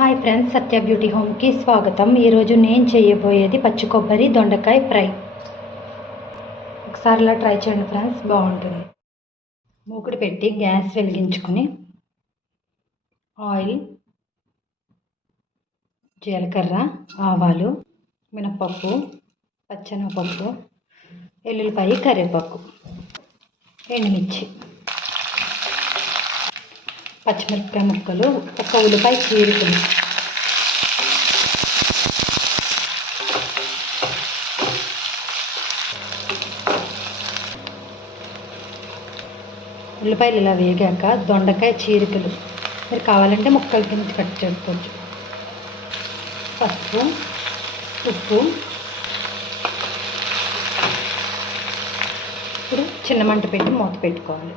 Hi friends, సత్య beauty హోమ్కి స్వాగతం. ఈరోజు నేను చేయబోయేది పచ్చి కొబ్బరి దొండకాయ ఫ్రై. ఒకసారి ఇలా ట్రై చేయండి ఫ్రెండ్స్, బాగుంటుంది. మూకుడు పెట్టి గ్యాస్ వెలిగించుకొని ఆయిల్, జీలకర్ర, ఆవాలు, మినపప్పు, పచ్చెనగపప్పు, ఎల్లుల్లిపాయ, కరివేపాకు, ఎండుమిర్చి, పచ్చిమిరపకాయ ముక్కలు, ఒక ఉల్లిపాయ చీలికలు, ఉల్లిపాయలు ఇలా వేగాక దొండకాయ చీలికలు మీరు కావాలంటే ముక్కల కింద కట్ చేసుకోవచ్చు. పసుపు, ఉప్పు. ఇప్పుడు చిన్న మంట పెట్టి మూత పెట్టుకోవాలి.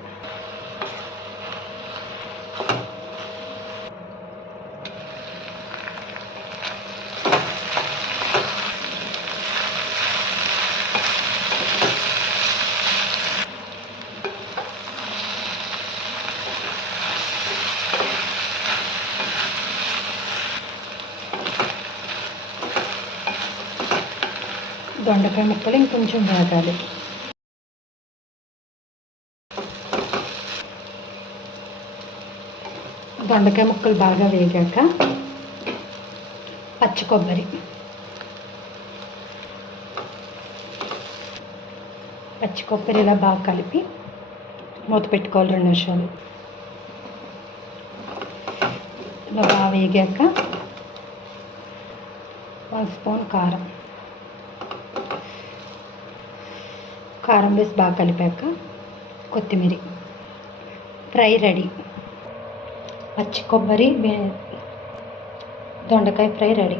దొండకాయ ముక్కలు ఇంకొంచెం వేగాలి. దొండకాయ ముక్కలు బాగా వేగాక పచ్చి కొబ్బరి ఇలా బాగా కలిపి మూత పెట్టుకోవాలి 2 నిమిషాలు. ఇలా బాగా వేగాక 1 స్పూన్ కారం వేసి బాగా కలిపాక కొత్తిమీర. Fry ready. పచ్చి కొబ్బరి దొండకాయ ఫ్రై రెడీ.